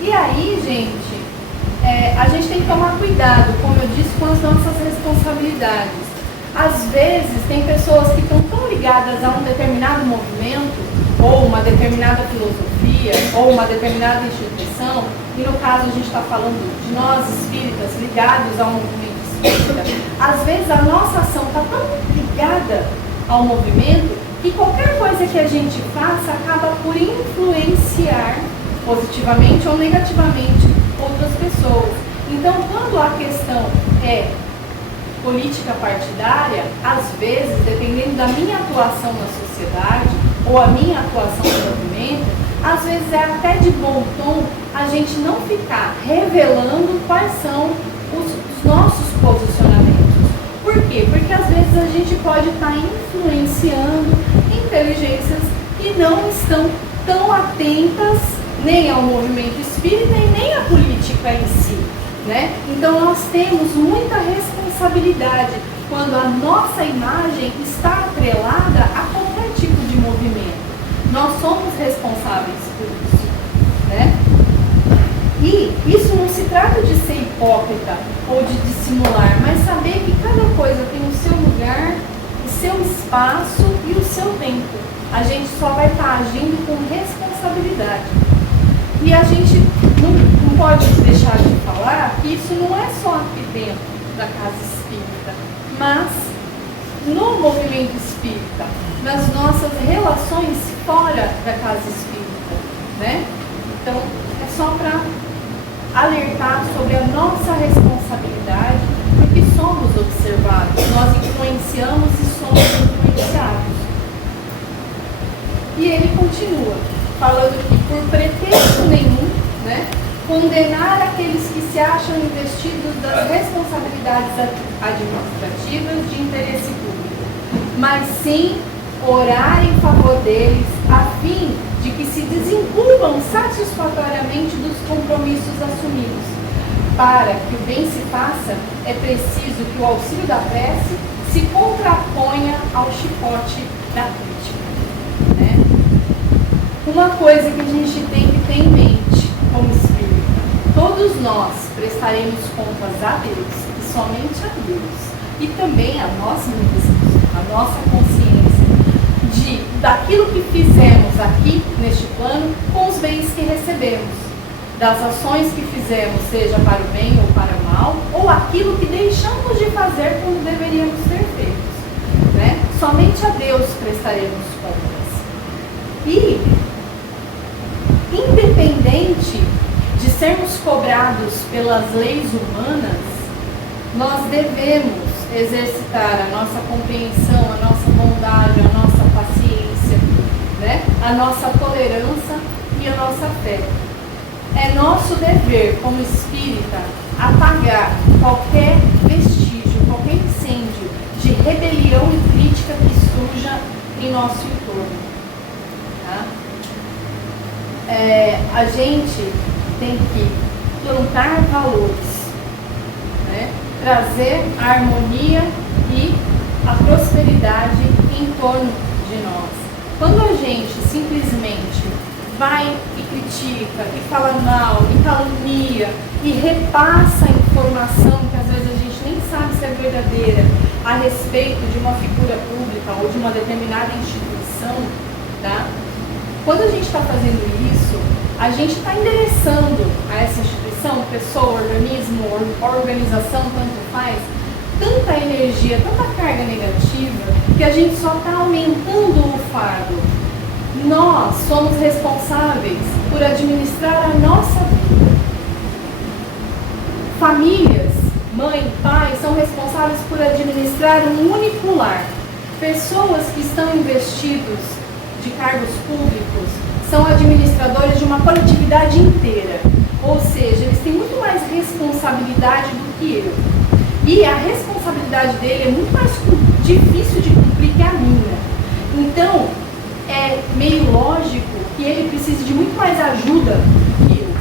E aí, gente, a gente tem que tomar cuidado, como eu disse, com as nossas responsabilidades. Às vezes, tem pessoas que estão tão ligadas a um determinado movimento, ou uma determinada filosofia, ou uma determinada instituição, e no caso a gente está falando de nós espíritas ligados a um movimento espírita. Às vezes a nossa ação está tão ligada ao movimento que qualquer coisa que a gente faça acaba por influenciar positivamente ou negativamente outras pessoas. Então, quando a questão é política partidária, às vezes, dependendo da minha atuação na sociedade ou a minha atuação no movimento, às vezes é até de bom tom a gente não ficar revelando quais são os nossos posicionamentos. Por quê? Porque às vezes a gente pode estar influenciando inteligências que não estão tão atentas nem ao movimento espírita e nem à política em si, né? Então nós temos muita responsabilidade quando a nossa imagem está atrelada a qualquer tipo de movimento. Nós somos responsáveis por isso, né? E isso não se trata de ser hipócrita ou de dissimular, mas saber que cada coisa tem o seu lugar, o seu espaço e o seu tempo. A gente só vai estar agindo com responsabilidade. E a gente não pode deixar de falar que isso não é só aqui dentro da casa espírita, mas no movimento espírita, nas nossas relações fora da casa espírita, né? Então, é só para alertar sobre a nossa responsabilidade, porque somos observados, nós influenciamos e somos influenciados. E ele continua, falando que por pretexto nenhum, né, condenar aqueles que se acham investidos das responsabilidades administrativas de interesse público, mas sim orar em favor deles, a fim de que se desincumbam satisfatoriamente dos compromissos assumidos. Para que o bem se faça, é preciso que o auxílio da prece se contraponha ao chicote da crítica, né? Uma coisa que a gente tem que ter em mente como espírita: todos nós prestaremos contas a Deus, e somente a Deus, e também a nós mesmos, a nossa consciência, daquilo que fizemos aqui neste plano com os bens que recebemos, das ações que fizemos, seja para o bem ou para o mal, ou aquilo que deixamos de fazer quando deveríamos ter feito, né? Somente a Deus prestaremos contas. E, independente de sermos cobrados pelas leis humanas, nós devemos exercitar a nossa compreensão, a nossa bondade, a nossa paciência, né? A nossa tolerância e a nossa fé. É nosso dever, como espírita, apagar qualquer vestígio, qualquer incêndio de rebelião e crítica que surja em nosso entorno. Tá? a gente tem que plantar valores, né? Trazer a harmonia e a prosperidade em torno de nós. Quando a gente simplesmente vai e critica, e fala mal, e calunia, e repassa a informação que às vezes a gente nem sabe se é verdadeira a respeito de uma figura pública ou de uma determinada instituição, tá? Quando a gente está fazendo isso, a gente está endereçando a essa instituição, pessoa, organismo, organização, tanto faz, tanta energia, tanta carga negativa, que a gente só está aumentando o fardo. Nós somos responsáveis por administrar a nossa vida. Famílias, mãe, pai, são responsáveis por administrar um único lar. Pessoas que estão investidos de cargos públicos são administradores de uma coletividade inteira. Ou seja, eles têm muito mais responsabilidade do que eu. E a responsabilidade dele é muito mais difícil de cumprir que a minha. Então, é meio lógico que ele precise de muito mais ajuda do que eu.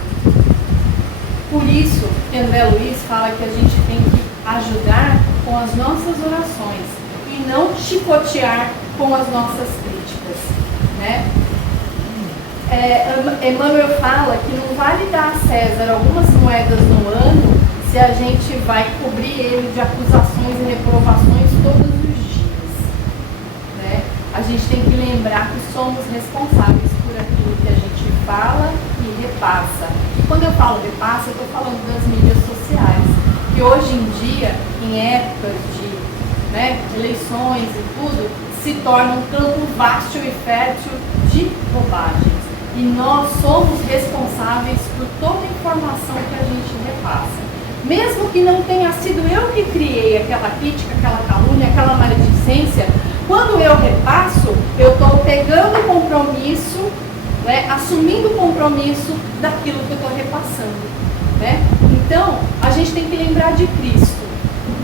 Por isso, André Luiz fala que a gente tem que ajudar com as nossas orações e não chicotear com as nossas críticas, né? Emmanuel fala que não vale dar a César algumas moedas no ano se a gente vai cobrir ele de acusações e reprovações todos os dias, né? A gente tem que lembrar que somos responsáveis por aquilo que a gente fala e repassa. E quando eu falo repassa, eu estou falando das mídias sociais, que hoje em dia, em épocas de, né, eleições e tudo, se torna um campo vasto e fértil de bobagens. E nós somos responsáveis por toda a informação que a gente repassa. Mesmo que não tenha sido eu que criei aquela crítica, aquela calúnia, aquela maledicência, quando eu repasso, eu estou pegando o compromisso, né, assumindo o compromisso daquilo que eu estou repassando, né? Então, a gente tem que lembrar de Cristo,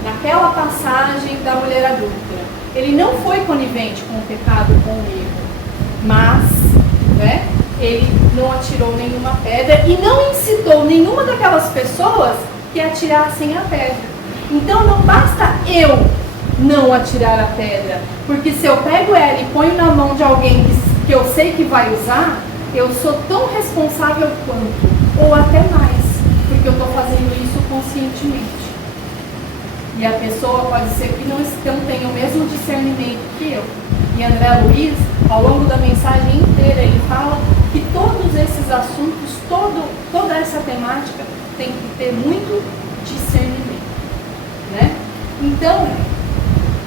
naquela passagem da mulher adúltera. Ele não foi conivente com o pecado, com o erro, mas, né, ele não atirou nenhuma pedra e não incitou nenhuma daquelas pessoas que atirassem a pedra. Então não basta eu não atirar a pedra, porque se eu pego ela e ponho na mão de alguém que eu sei que vai usar, eu sou tão responsável quanto, ou até mais, porque eu estou fazendo isso conscientemente. E a pessoa pode ser que não tenha o mesmo discernimento que eu. E André Luiz, ao longo da mensagem inteira, ele fala que todos esses assuntos, toda essa temática tem que ter muito discernimento, né? Então,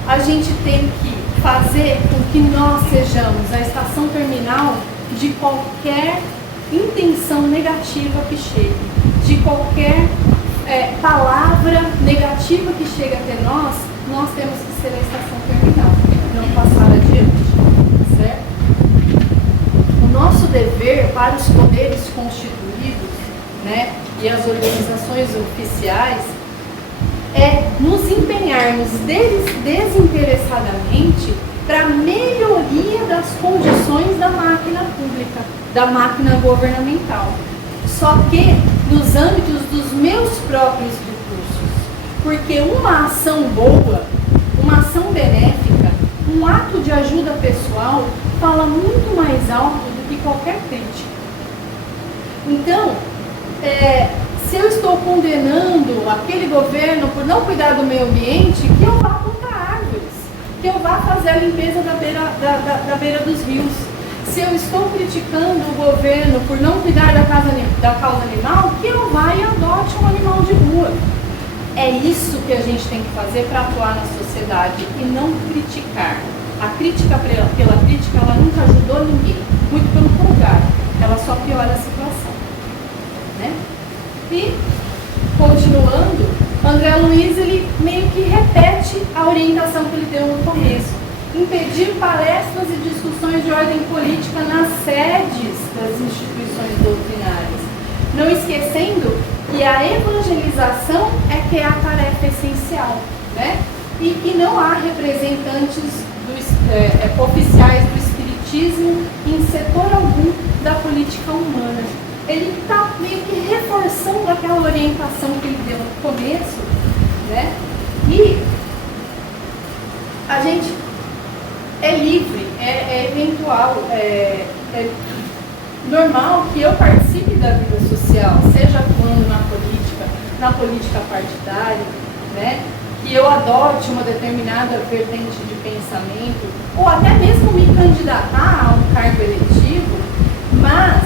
a gente tem que fazer com que nós sejamos a estação terminal de qualquer intenção negativa que chegue, de qualquer palavra negativa que chega até nós temos que ser a estação terminal, não passar adiante, certo? O nosso dever para os poderes constituídos, né, e as organizações oficiais é nos empenharmos desinteressadamente para a melhoria das condições da máquina pública, da máquina governamental. Só que nos âmbitos dos meus próprios recursos. Porque uma ação boa, uma ação benéfica, um ato de ajuda pessoal fala muito mais alto do que qualquer crítica. Então, se eu estou condenando aquele governo por não cuidar do meio ambiente, que eu vá plantar árvores, que eu vá fazer a limpeza da beira dos rios. Se eu estou criticando o governo por não cuidar da causa animal, que eu vá e adote um animal de rua. É isso que a gente tem que fazer para atuar na sociedade e não criticar. A crítica pela crítica, ela nunca ajudou ninguém. Muito pelo contrário, ela só piora a situação, né? E, continuando, André Luiz, ele meio que repete a orientação que ele deu no começo. Impedir palestras e discussões de ordem política nas sedes das instituições doutrinárias. Não esquecendo que a evangelização é que é a tarefa essencial, né? E que não há representantes oficiais do espiritismo em setor algum da política humana. Ele está meio que reforçando aquela orientação que ele deu no começo, né? E a gente é livre, é eventual, é normal que eu participe da vida social, seja atuando na política partidária, né? Que eu adote uma determinada vertente de pensamento, ou até mesmo me candidatar a um cargo eletivo, mas,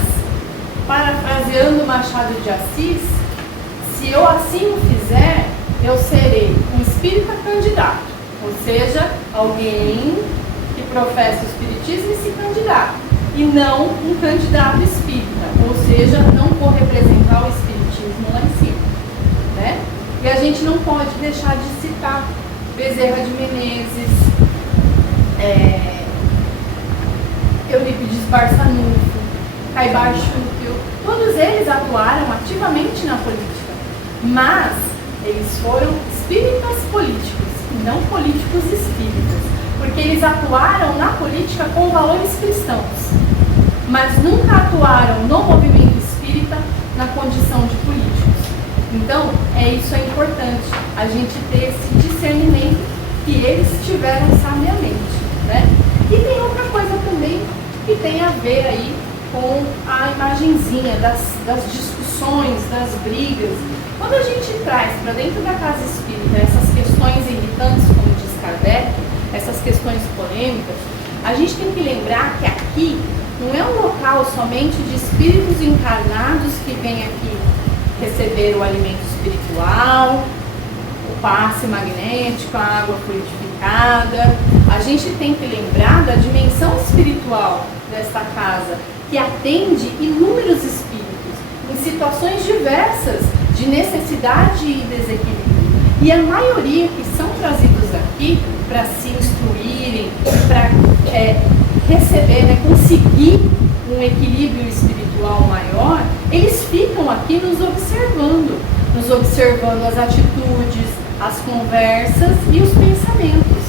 parafraseando Machado de Assis, se eu assim o fizer, eu serei um espírita candidato, ou seja, alguém que professa o espiritismo e se candidata, e não um candidato espírita, ou seja, não vou representar o espiritismo lá em cima, né? E a gente não pode deixar de citar Bezerra de Menezes, Eurípides Barçanufo, Caibar Schuppel, todos eles atuaram ativamente na política, mas eles foram espíritas políticos e não políticos espíritas, porque eles atuaram na política com valores cristãos, mas nunca atuaram no movimento espírita na condição de políticos. Então, isso é importante, a gente ter esse discernimento que eles tiveram sabiamente, né? E tem outra coisa também que tem a ver aí com a imagenzinha das discussões, das brigas. Quando a gente traz para dentro da casa espírita essas questões irritantes, como diz Kardec, essas questões polêmicas, a gente tem que lembrar que aqui não é um local somente de espíritos encarnados que vêm aqui receber o alimento espiritual, o passe magnético, a água fluidificada. A gente tem que lembrar da dimensão espiritual desta casa, que atende inúmeros espíritos em situações diversas de necessidade e desequilíbrio. E a maioria que são trazidos aqui para se instruírem, para receber, né, conseguir um equilíbrio espiritual maior, eles ficam aqui nos observando as atitudes, as conversas e os pensamentos.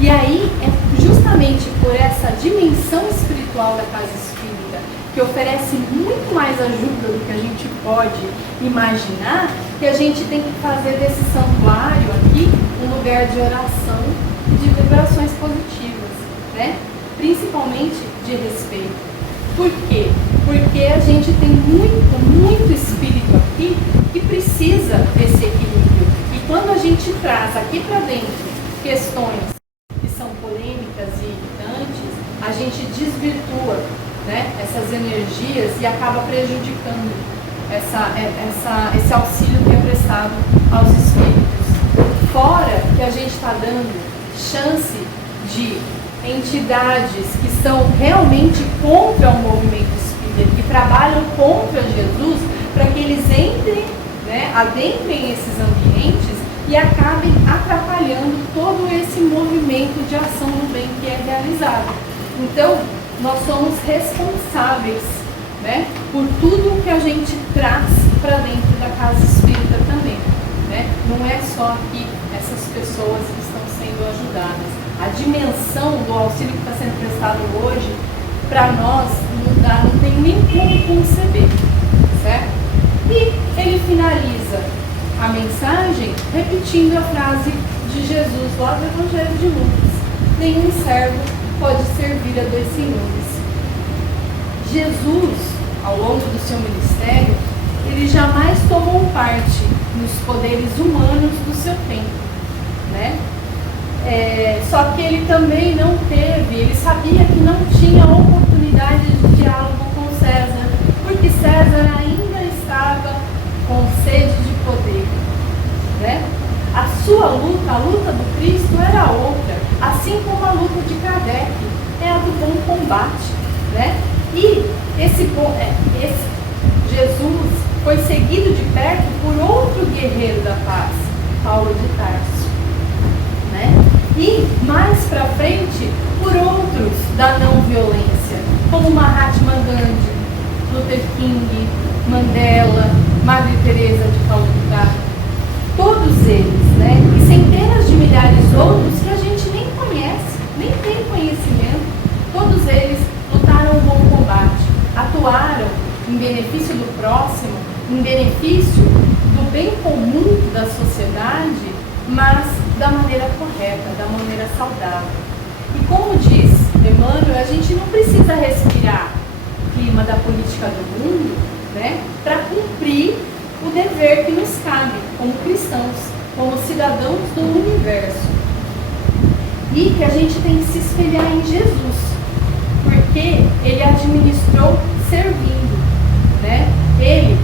E aí, é justamente por essa dimensão espiritual da casa espírita, que oferece muito mais ajuda do que a gente pode imaginar, que a gente tem que fazer desse santuário aqui um lugar de oração e de vibrações positivas, né? Principalmente de respeito. Por quê? Porque a gente tem muito espírito aqui que precisa desse equilíbrio. E quando a gente traz aqui para dentro questões que são polêmicas e irritantes, a gente desvirtua, né, essas energias e acaba prejudicando esse auxílio que é prestado aos espíritos. Fora que a gente está dando chance de entidades que são realmente contra o movimento espírita, que trabalham contra Jesus, para que eles entrem, né, adentrem esses ambientes e acabem atrapalhando todo esse movimento de ação do bem que é realizado. Então, nós somos responsáveis, né, por tudo que a gente traz para dentro da casa espírita também, né? Não é só aqui essas pessoas que estão sendo ajudadas. A dimensão do auxílio que está sendo prestado hoje, para nós, não tem nem como conceber, certo? E ele finaliza a mensagem repetindo a frase de Jesus lá do Evangelho de Lucas: nenhum servo pode servir a dois senhores. Jesus, ao longo do seu ministério, ele jamais tomou parte nos poderes humanos do seu tempo, né? Só que ele também não teve, ele sabia que não tinha oportunidade de diálogo com César, porque César ainda estava com sede de poder, né? A sua luta, a luta do Cristo era outra, assim como a luta de Kardec, é a do bom combate, né? E esse Jesus foi seguido de perto por outro guerreiro da paz, Paulo de Tarso, né? E mais para frente por outros da não violência, como Mahatma Gandhi, Luther King, Mandela, Madre Teresa de Calcutá, todos eles, né? E centenas de milhares outros que a gente nem conhece, nem tem conhecimento. Todos eles lutaram um bom combate, em benefício do bem comum da sociedade, mas da maneira correta, da maneira saudável. E como diz Emmanuel, a gente não precisa respirar o clima da política do mundo, né, para cumprir o dever que nos cabe como cristãos, como cidadãos do universo. E que a gente tem que se espelhar em Jesus, porque ele administrou servindo, né? Ele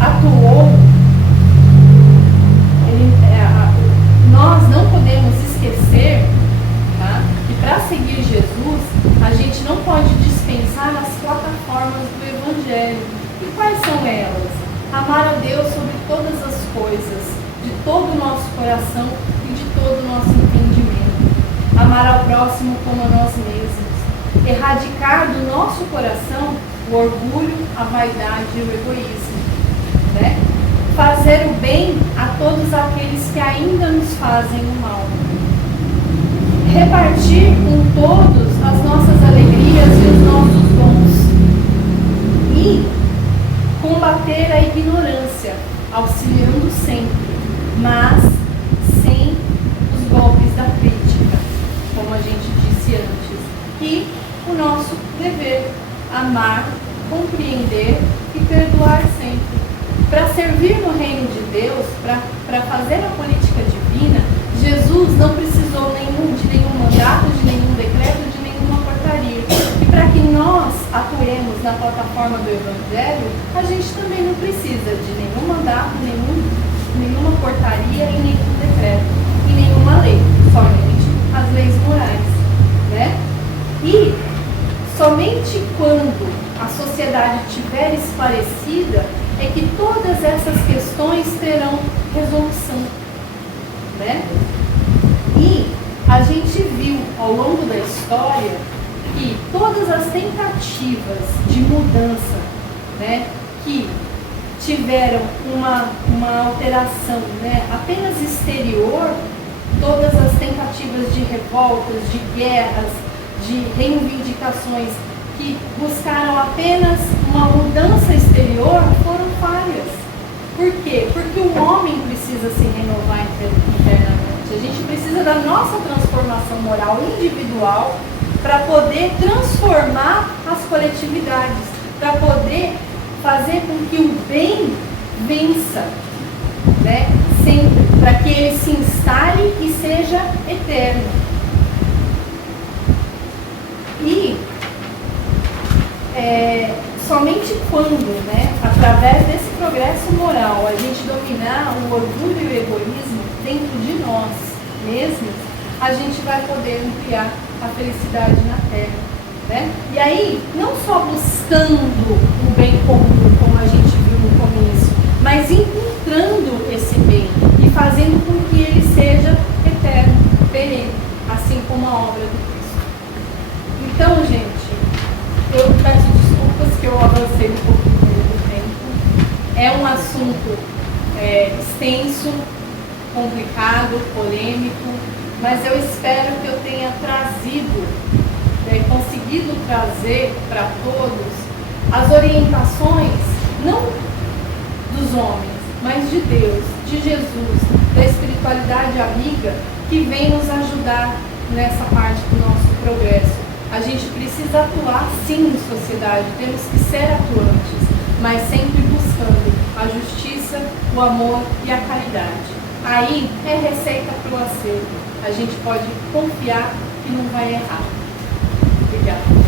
atuou, nós não podemos esquecer, tá, que para seguir Jesus, a gente não pode dispensar as plataformas do Evangelho. E quais são elas? Amar a Deus sobre todas as coisas, de todo o nosso coração e de todo o nosso entendimento. Amar ao próximo como a nós mesmos. Erradicar do nosso coração o orgulho, a vaidade e o egoísmo, né? Fazer o bem a todos aqueles que ainda nos fazem o mal. Repartir com todos as nossas alegrias e os nossos dons. E combater a ignorância, auxiliando sempre, mas sem os golpes da crítica, como a gente disse antes. E o nosso dever, amar, compreender e perdoar sempre. Para servir no reino de Deus, para fazer a política divina, Jesus não precisou de nenhum mandato, de nenhum decreto, de nenhuma portaria. E para que nós atuemos na plataforma do Evangelho, a gente também não precisa de nenhum mandato, nenhuma portaria e nenhum decreto, e nenhuma lei, somente as leis morais, né? E somente quando a sociedade estiver esclarecida é que todas essas questões terão resolução, né? E a gente viu ao longo da história que todas as tentativas de mudança, né, que tiveram uma alteração, né, apenas exterior, todas as tentativas de revoltas, de guerras, de reivindicações que buscaram apenas uma mudança exterior foram falhas. Por quê? Porque o homem precisa se renovar internamente. A gente precisa da nossa transformação moral individual para poder transformar as coletividades, para poder fazer com que o bem vença, né? Sempre, para que ele se instale e seja eterno. E somente quando, né, através desse progresso moral, a gente dominar o orgulho e o egoísmo dentro de nós mesmos, a gente vai poder ampliar a felicidade na Terra, né? E aí, não só buscando o bem comum, como a gente viu no começo, mas encontrando esse bem e fazendo com que ele seja eterno, perene, assim como a obra do Cristo. Então, gente, eu peço desculpas que eu avancei um pouquinho do tempo. É um assunto extenso, complicado, polêmico, mas eu espero que eu tenha trazido, conseguido trazer para todos as orientações, não dos homens, mas de Deus, de Jesus, da espiritualidade amiga que vem nos ajudar nessa parte do nosso progresso. A gente precisa atuar sim em sociedade, temos que ser atuantes, mas sempre buscando a justiça, o amor e a caridade. Aí é receita para o acerto. A gente pode confiar que não vai errar. Obrigada.